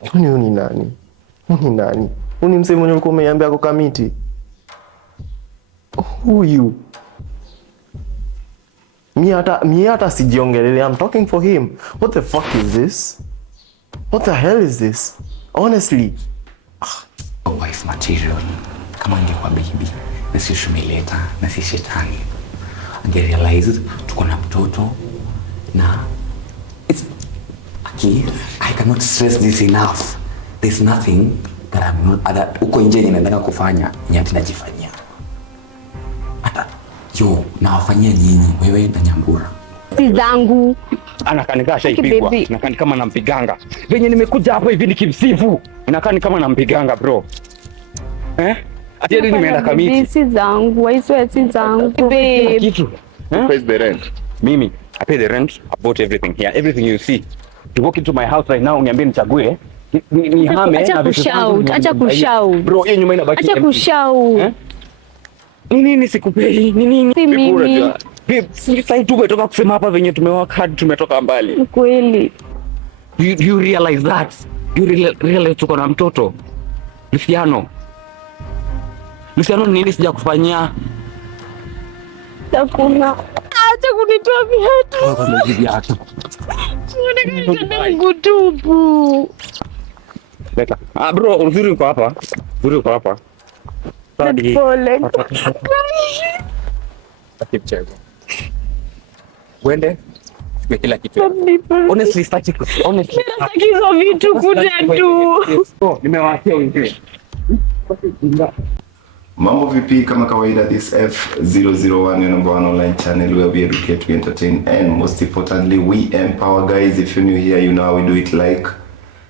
Huyu ni nani? Huyu ni nani? Huyu ni msee mwenye ulikuwa umeniambia kwa Kamiti. Huyu. Mi hata sijiongelelea. I'm talking for him. What the fuck is this? What the hell is this? Honestly. Wife material. Kama ingekuwa baby, na si shumileta, na si shetani. Angerealize tuko na mtoto na it's actually I cannot stress this enough. There's nothing that I'm not that uko nje ninaenda kufanya nyati najifanyia. Hata yo nawafanyia nyinyi wewe na Nyambura. Si zangu. Anakanika shaipigwa. Nakani kama nampiganga. Venye nimekuja hapo hivi nikimsifu. Inakani kama nampiganga bro. Ati hadi nimeenda Kamiti. Si zangu, I swear si zangu. Babe. Kitu. Who pays the rent? Mimi, I pay the rent. I bought everything here. Everything you see. You walk into my house right now, uniambie nichague. Ni hame na vitu zangu. Acha kushout. Bro, hiyo nyuma inabaki. Acha kushout. Nini sikupei? Nini? Si mimi. Babe, sasa tu umetoka kusema hapa venye tumewaka hadi tumetoka mbali. Kweli. You realize that? You realize tuko na mtoto? Luciano nini sija kufanyia? Takuna. Acha kunitoa viatu. Unaenda ngutupu. Leta. Bro, uzuri uko hapa. Sadi. Pole. Akicheza. Wende. Kila kitu. Honestly, honestly. Hizo vitu kuja tu. Nimewaachia wengine. Mambo VP, kama kawaida, this F001, your number one online channel where we educate, we entertain, and most importantly, we empower. Guys, if you're new here, you know how we do it. Like,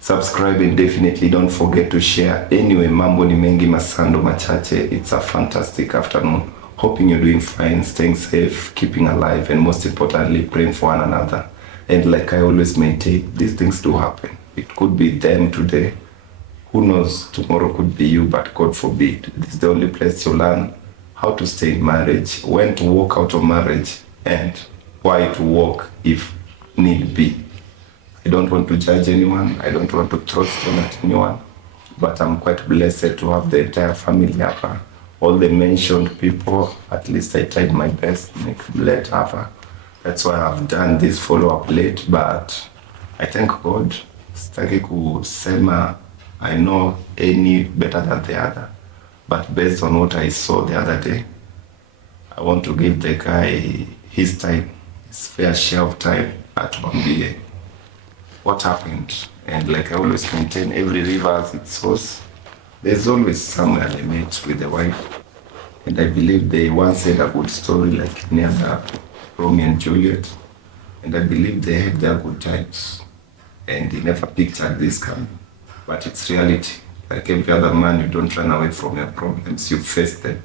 subscribe, and definitely don't forget to share. Anyway, mambo ni mengi, masando machache. It's a fantastic afternoon. Hoping you're doing fine, staying safe, keeping alive, and most importantly, praying for one another. And like I always maintain, these things do happen. It could be them today. Who knows, tomorrow could be you, but God forbid. This is the only place you learn how to stay in marriage, when to walk out of marriage, and why to walk if need be. I don't want to judge anyone. I don't want to throw stone at anyone. But I'm quite blessed to have the entire family hapa. All the mentioned people, at least I tried my best to make late hapa. That's why I've done this follow-up late, but I thank God. Sitaki kusema I know any better than the other, but based on what I saw the other day, I want to give the guy his time, his fair share of time at Wambie. What happened? And like I always maintain, every river has its source. There's always somewhere they met with the wife, and I believe they once had a good story like near the Romeo and Juliet, and I believe they had their good times, and they never pictured this coming. But it's reality. Like every other man, you don't run away from your problems, you face them.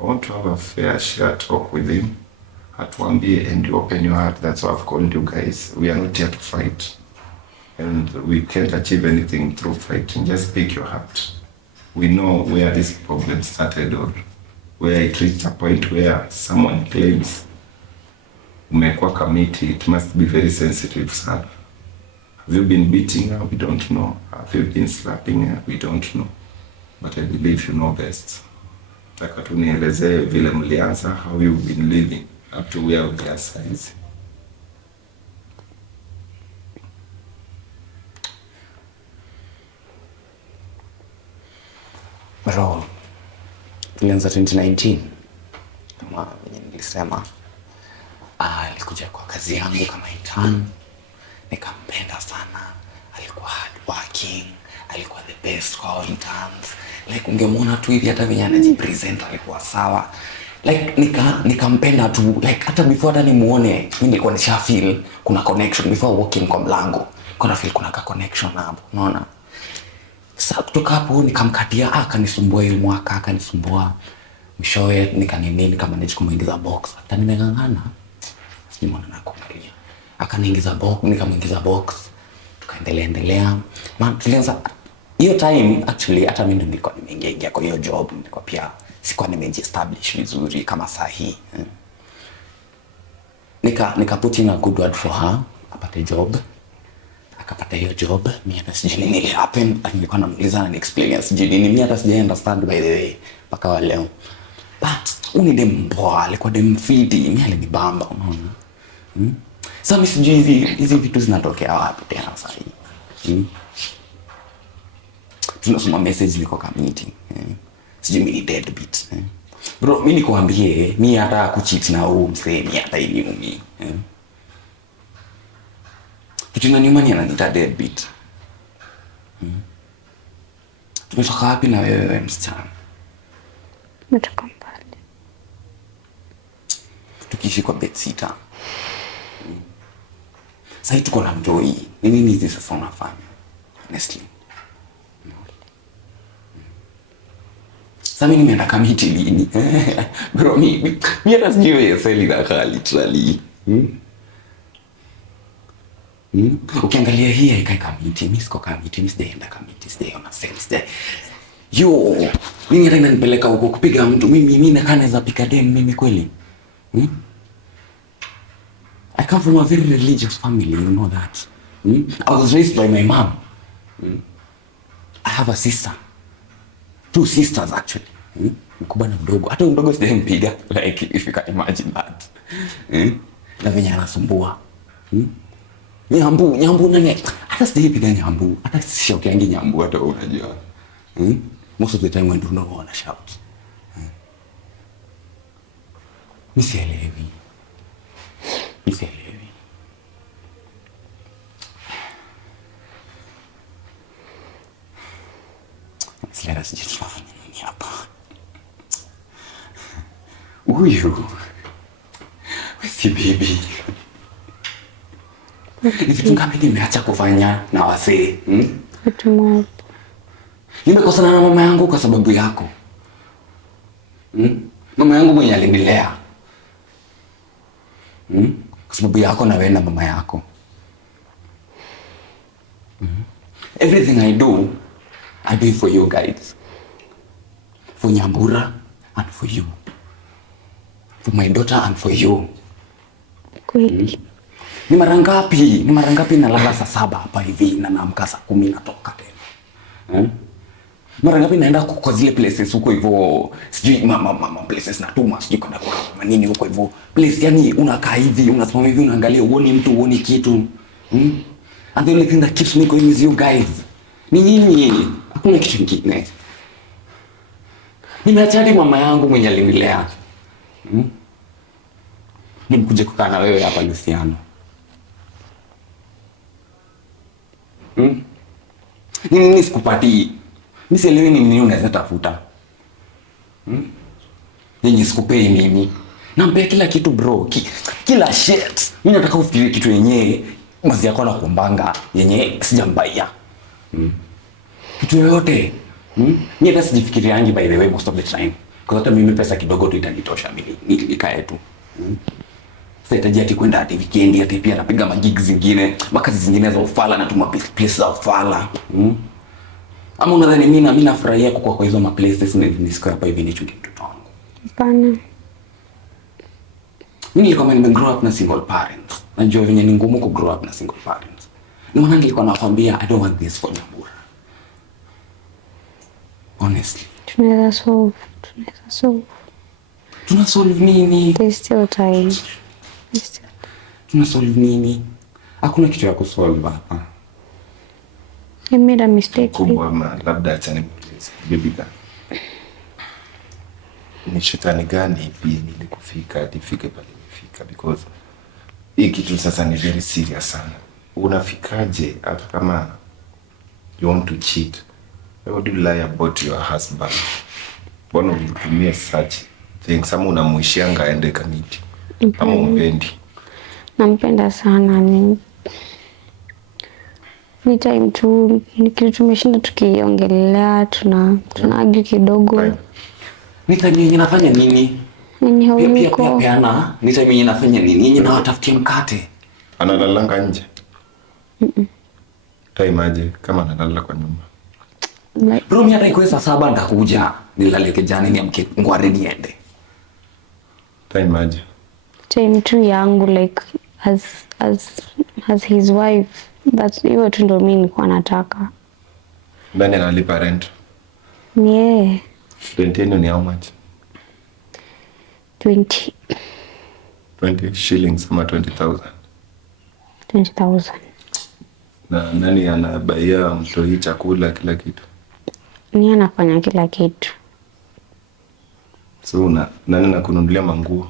I want to have a fair share talk with him at Wambie, and you open your heart. That's why I've called you guys. We are not here to fight, and we can't achieve anything through fighting. Just speak your heart. We know where this problem started, or where it reached a point where someone claims umekuwa Kamiti. It must be very sensitive, sir. Have you been beating her? We don't know. Have you been slapping her? We don't know. But I believe you know best. Taka tu nielezee vile mlianza, how you've been living up to where we are size. Bro, tulianza 2019. Kama nilisema, alikuja kwa kazi yangu kama intern. Nikampenda sana, alikuwa hard working, alikuwa the best kwa interns. Like ungemwona tu hivi hata venye anajipresent alikuwa sawa. Like nikampenda tu, like hata before hata nimuone, mimi nilikuwa nisha feel kuna connection before walking kwa mlango. Kuna feel kuna ka connection hapo, unaona? Sasa kutoka hapo nikamkatia, akanisumbua ile mwaka, akanisumbua. Mwishowe nikamanage kumuingiza box. Hata nimengangana. Simuona na kuangalia. Akaniingiza box, nikamuingiza box. Tukaendelea. Man, tulianza hiyo time actually hata mimi nilikuwa nimeingia kwa hiyo job, nilikuwa pia sikuwa nimejiestablish vizuri kama saa hii. Nika put in a good word for her, apate job. akapata hiyo job. Mimi hata sijui nini happen, nilikuwa namuuliza na explain sijui nini, mimi hata sija understand by the way mpaka wa leo. But uni dem poa, alikuwa dem fiti, mimi alinibamba, unaona. Sasa mimi sijui hizi vitu zinatokea wapi tena sasa hivi. Tunasoma message liko Kamiti. Sijui mimi ni deadbeat. Bro, mimi nikuambie, mimi hata kucheat na huyu msee, mimi hata iniumi. Kitu inaniuma ni ananiita deadbeat. Tumetoka wapi na wewe msichana? Tumetoka mbali. Tukiishi kwa bedsitter. Sasa tuko na mtoi. Ni nini hizi sasa unafanya? Honestly. Sasa mimi nimeenda Kamiti lini? Bro, mimi hata sijui seli na hali literally. Ukiangalia hii haikai Kamiti, mimi siko Kamiti, mimi sijaenda Kamiti, sijaona sense. Yo, mimi hata inanipeleka huko kupiga mtu, mimi nakaa naweza pika dem mimi kweli? I come from a very religious family, you know that. I was raised by my mom. I have a sister. 2 sisters actually. Mkubwa na mdogo. Hata mdogo sijampiga, like if you can imagine that. Na venye anasumbua. Nyambu nani? Hata sijapiga nyambu. Hata sishokiangi nyambu hata unajua. Most of the time when do not want to shout. Mimi sielewi. Sasa sijui tunafanya nini hapa. Huyu. Wesi baby. Ni vitu ngapi nimeacha kufanya na wasee? Vitu moja. Nimekosana na mama yangu kwa sababu yako. Mama yangu mwenye alinilea. Kwa sababu yako na wewe na mama yako. Everything I do it for you guys. For Nyambura and for you. For my daughter and for you. Kweli. Ni mara ngapi nalala saa 7 hapa hivi na naamka saa 10 natoka tena. Mara ngapi naenda kwa zile places huko hivyo, sijui mama places natuma, sijui kwenda kwa nini huko hivyo. Place yani unakaa hivi, unasimama hivi unaangalia uone mtu uone kitu. And the only thing that keeps me going is you guys. Ni nyinyi. Hakuna kitu kingine. Nimeacha mama yangu mwenye alinilea. Nimekuja kukaa na wewe hapa Luciano. Nini sikupati? Mimi sielewi ni nini unaweza tafuta. Nini sikupei mimi? Nampea kila kitu bro. Kila shit. Mimi nataka ufikirie kitu yenyewe mazi yako na kumbanga yenyewe sijambaya. Kitu yoyote. Mimi hata sijifikiriangi by the way most of the time. Kwa hata mimi pesa kidogo tu itanitosha mimi nikae tu. Sasa itaji ati kwenda ati weekend ati pia napiga magigs zingine, makazi zingine za ufala na tuma place za ufala. Ama unadhani mimi nafurahia kwa hizo ma places nisiko hapa hivi nichunge mtoto wangu? Hapana. Mimi nilikuwa grow up na single parents. Najua venye ni ngumu ku grow up na single parents. Ndio maana nilikuwa nakwambia I don't want this for Nyambura. Honestly. Tunaweza solve nini? There's still time. Tunasolve nini? Hakuna kitu ya kusolve hapa. You made a mistake. Kubwa labda acha nimuulize. Baby girl. Ni shetani gani hivi nilikufika hadi fike pale nifika, because hii kitu sasa ni very serious sana. Unafikaje hata kama you want to cheat? Why would you lie about your husband? Mbona ulitumia such things? Ama unamuishianga aende Kamiti? Ama umpendi? Nampenda sana ni time tu nikitu tumeshinda tukiongelea tunaagiu kidogo. Ni time yenye nafanya nini? Nini hauko? Pia ni time yenye nafanya nini? Yenye nawatafutia mkate. Analalanga nje? Time aje kama analala kwa nyumba? Bro, mimi hata ikuwe saa 7 nitakuja nilale kijani niamke ngware niende. Time aje? Time tu yangu like as his wife. But hiyo tu ndio mimi nilikuwa nataka. Nani analipa rent? Ni yeye. Rent yenu ni how much? 20 shillings ama 20,000? 20,000. Na nani anabaia mtoi chakula kila kitu? Ni anafanya kila kitu. So nani anakununulia manguo?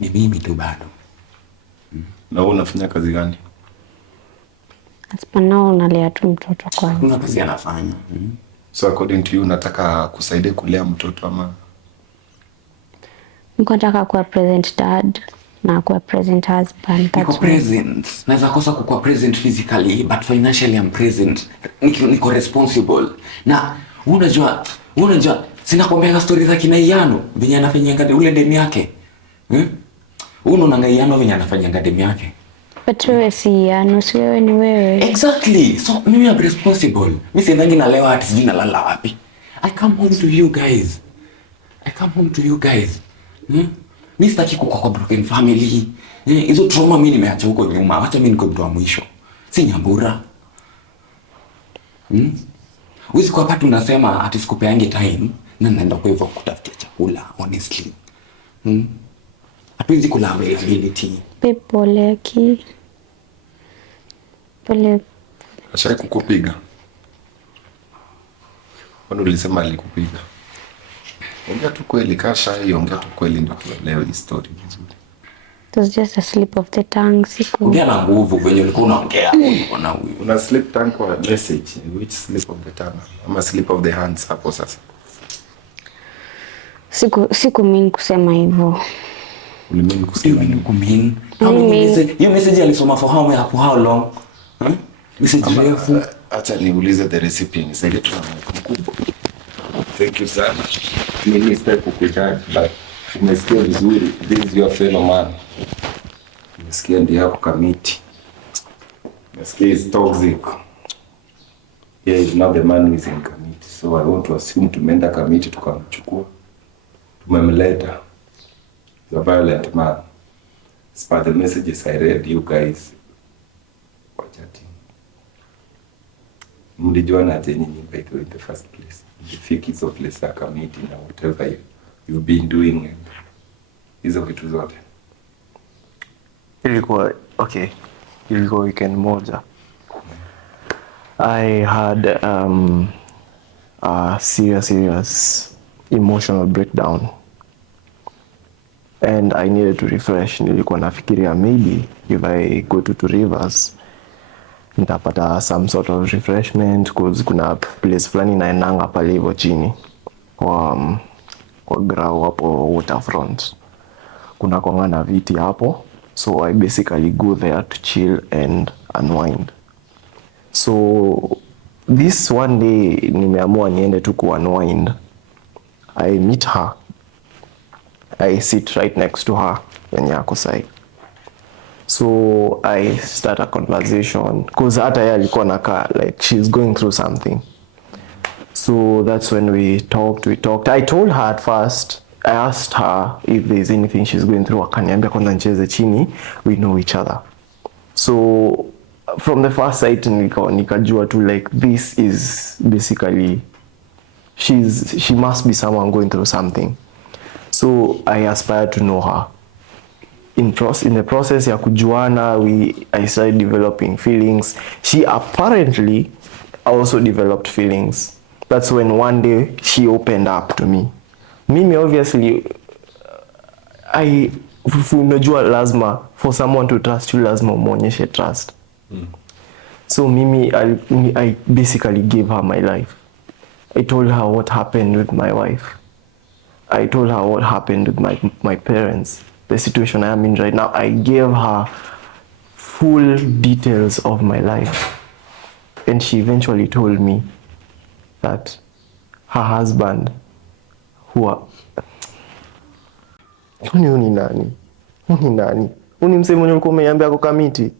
Ni mimi tu bado. Na wewe unafanya kazi gani? Asipanao nalea tu mtoto kwa. Kuna kazi anafanya. So according to you unataka kusaidia kulea mtoto ama? Niko nataka kuwa present dad na kuwa present husband. Niko present. Naweza kosa kuwa present physically but financially I'm present. Niko responsible. Na unajua sina kuambia story za kina Iyano venye anafanyanga ule demu yake. Unaona Iyano venye anafanyanga demu yake. But wewe si Iyano, si wewe ni wewe. Exactly. So mimi am responsible. Mimi siendangi na leo ati sijui nalala wapi. I come home to you guys. Mimi sitaki kukaa kwa broken family. Hizo trauma mimi nimeacha huko nyuma. Acha mimi niko mtu wa mwisho. Si nyambura. Uzi kwa patu unasema ati sikupeangi time na naenda kwa hivyo kutafutia chakula honestly. Hatuwezi kula availability. Pole ki. Pole. Acha kukupiga. Wanu ulisema alikupiga. Ongea tu kweli, kasha hiyo, ongea tu kweli ndio tuelewe hii story vizuri. It was just a slip of the tongue, siku. Ongea na nguvu venye ulikuwa unaongea na huyu. Una slip tongue kwa message, which slip of the tongue? Ama slip of the hands hapo sasa? Siku mimi kusema hivyo. Ulimini kusema hivyo? Kumean. Hiyo message alisoma for how long? Message refu. Acha niulize the recipient. Sasa tu mkubwa. Thank you sana. Mimi sitaki kukujaji, but umesikia vizuri. This is your fellow man. Umesikia ndio yako Kamiti. Umesikia is toxic. Yeah, is not the man who is in Kamiti. So I want to assume tumeenda Kamiti tukamchukua. Tumemleta. He's a violent man. As per the messages I read, you guys were chatting. Mlijuana aje nyinyi by the first place? Mlifika hizo place ya Kamiti na whatever you've been doing hizo vitu zote. Ilikuwa weekend moja. I had a serious emotional breakdown and I needed to refresh. Nilikuwa nafikiria maybe if I go to Rivers nitapata some sort of refreshment cause kuna place fulani naendanga pale hivyo chini kwa grau hapo waterfront. Kuna kwanga viti hapo, so I basically go there to chill and unwind. So this one day nimeamua niende tu ku unwind. I meet her. I sit right next to her yenye ako side. So I start a conversation because hata yeye alikuwa nakaa like she's going through something. So that's when we talked. I told her at first, I asked her if there's anything she's going through. Akaniambia kwanza nicheze chini, we know each other. So from the first sight nikajua tu like this is basically she must be someone going through something. So I aspired to know her. In the process ya kujuana, I started developing feelings. She apparently also developed feelings. That's when one day she opened up to me. Mimi obviously, unajua lazima, for someone to trust you lazima umuonyeshe trust. So Mimi, I basically gave her my life. I told her what happened with my wife. I told her what happened with my parents. The situation I am in right now. I gave her full details of my life. And she eventually told me that her husband, Uni nani? Uni msee mwenye ulikuwa umeniambia kwa Kamiti?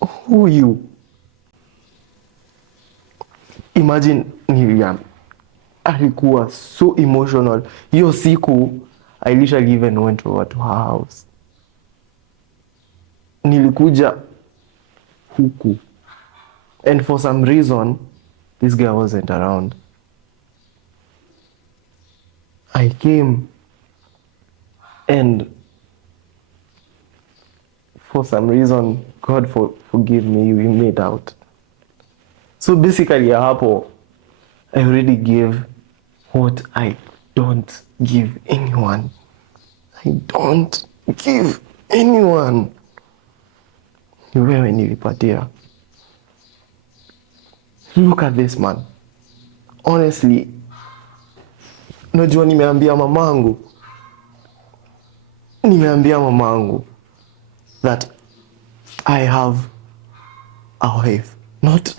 Who you? Imagine Miriam alikuwa so emotional. Hiyo siku I literally even went over to her house. Nilikuja huku. And for some reason, this guy wasn't around. I came and for some reason, God forgive me, we made out. So basically, hapo, I already gave what I don't give anyone. I don't give anyone. Ni wewe nilipatia. Look at this man. Honestly, unajua nimeambia mamangu that I have a wife, not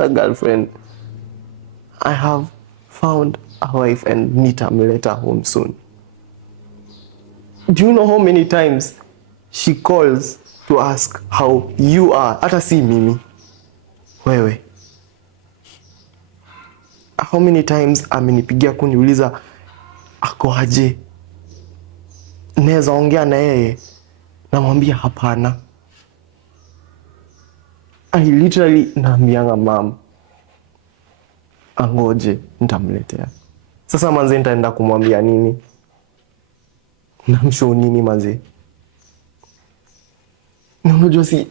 a girlfriend. I have found a wife and nitamleta home soon. Do you know how many times she calls to ask how you are? Hata si mimi, wewe. How many times amenipigia kuniuliza ako aje, naweza ongea na yeye, namwambia hapana. I literally naambianga mom angoje nitamletea. Sasa manze nitaenda kumwambia nini? Namshow nini manze? Na unajua si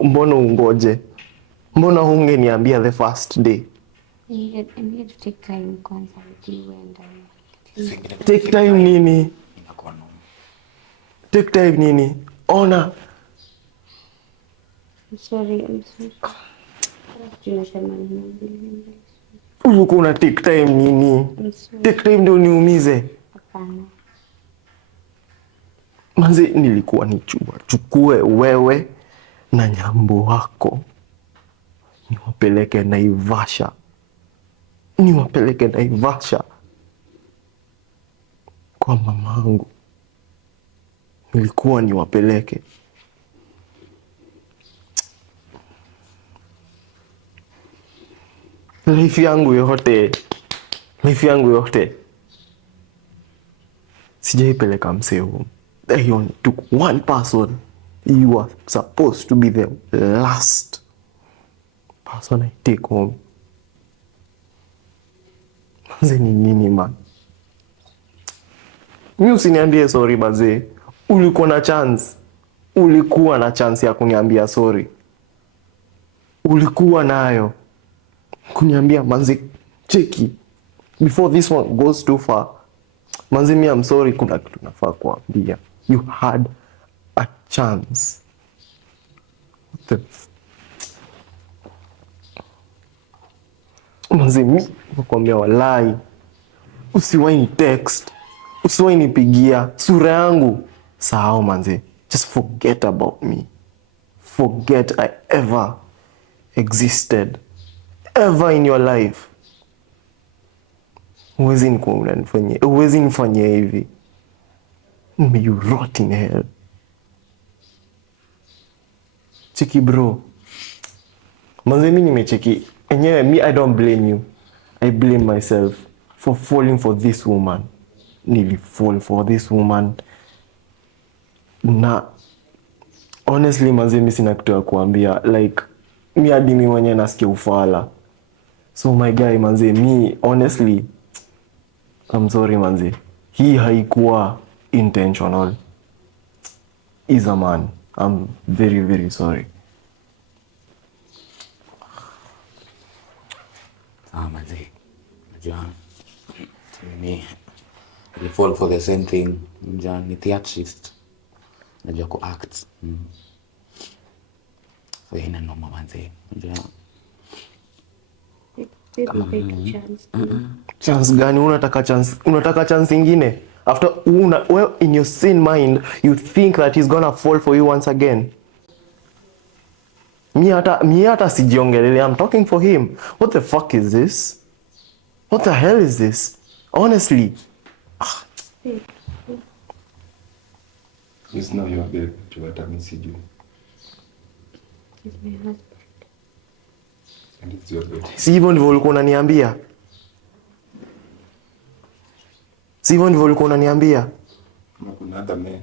mbona ungoje? Mbona hungeniambia the first day? I need to take time kwanza with you and Take time nini? Take time nini? Ona. I'm sorry. Ulikuwa take time nini? Take time ndio niumize. Hapana. Manze nilikuwa chukue wewe na nyambo wako niwapeleke Naivasha kwa mamangu. Nilikuwa niwapeleke. Life yangu yote sijaipeleka msee home. I only took one person. You are supposed to be the last person I take home. Manze ni nini man? Mimi usiniambie sorry bazee. Ulikuwa na chance ya kuniambia sorry. Ulikuwa nayo kuniambia manze cheki before this one goes too far. Manze mimi I'm sorry, kuna kitu nafaa kuambia. You had a chance. Manze mimi nakwambia walai, usiwahi text, usiwahi nipigia sura yangu. Sahau manze, just forget about me. Forget I ever existed ever in your life. Huwezi nifanyia hivi. May you rot in hell. Cheki bro. Manze mimi nimecheki. Enyewe me, I don't blame you. I blame myself for falling for this woman. Fall for this woman. Na honestly manze mimi sina kitu ya kuambia. Like mi hadi mimi mwenyewe nasikia ufala. So my guy manze, me honestly I'm sorry manze. Hii haikuwa intentional. Is a man. I'm very very sorry. Manze, unajua mimi I fall for the same thing. Unajua ni theatrist. Najua ku act. So ina noma manze. Unajua chance gani? Unataka chance ingine? After well, in your sane mind you think that he's gonna fall for you once again. Mi hata sijiongelele. I'm talking for him. What the fuck is this? What the hell is this? Honestly. It's not your babe to what I miss you. He's my husband. And it's your bed. Si hivyo ndivyo ulikuwa unaniambia? Si hivyo ndivyo ulikuwa unaniambia? Kama kuna other men,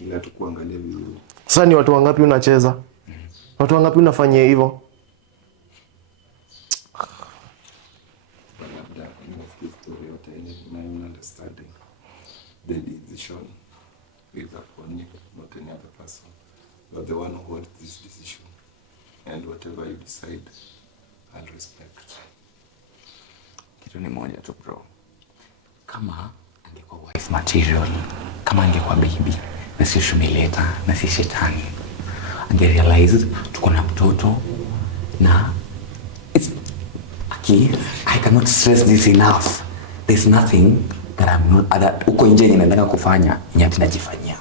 ila tukuangalia vizuri. Sasa ni watu wangapi unacheza? Watu wangapi unafanyia hivyo? Labda nimesikia story yote ile na understanding. The decision is upon you, not any other person. You are the one who holds this decision. And whatever you decide, I'll respect. Kitu ni moja tu bro. Kama angekuwa wife material, kama angekuwa baby, na si shumileta, na si shetani, angerealize tuko na mtoto na it's I cannot stress this enough. There's nothing that I'm not that uko nje ninataka kufanya nyati najifanyia.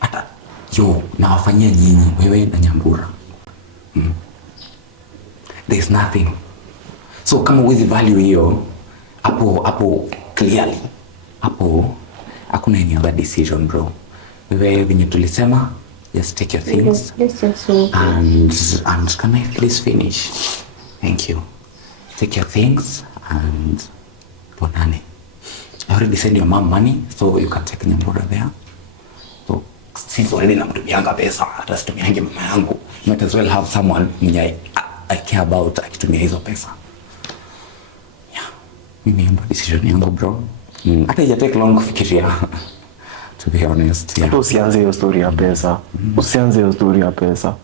Hata nawafanyia nyinyi wewe na Nyambura. There's nothing. So kama uwezi value hiyo hapo clearly hapo hakuna any other decision bro. Wewe venye tulisema just take your things and can I please finish? Thank you. Take your things and bonane. I already sent your mom money so you can take Nyambura there. So since already namtumianga pesa hata situmiangi mama yangu, might as well have someone mwenye I care about akitumia hizo pesa. Yeah, mimi ndo decision yangu bro. Hata ija take long kufikiria to be honest. Hata usianze hiyo story ya pesa. Usianze hiyo story ya pesa.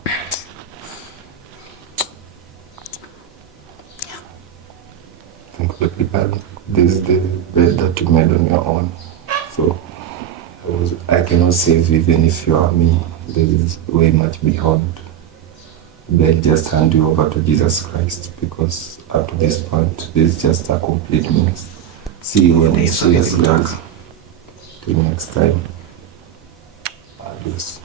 Think the people, this is the bed that you made on your own. So I cannot save even if you are me. There is way much beyond. They'll just hand you over to Jesus Christ because up to this point, this is just a complete mess. See you when it's serious, guys. Till next time. Adios.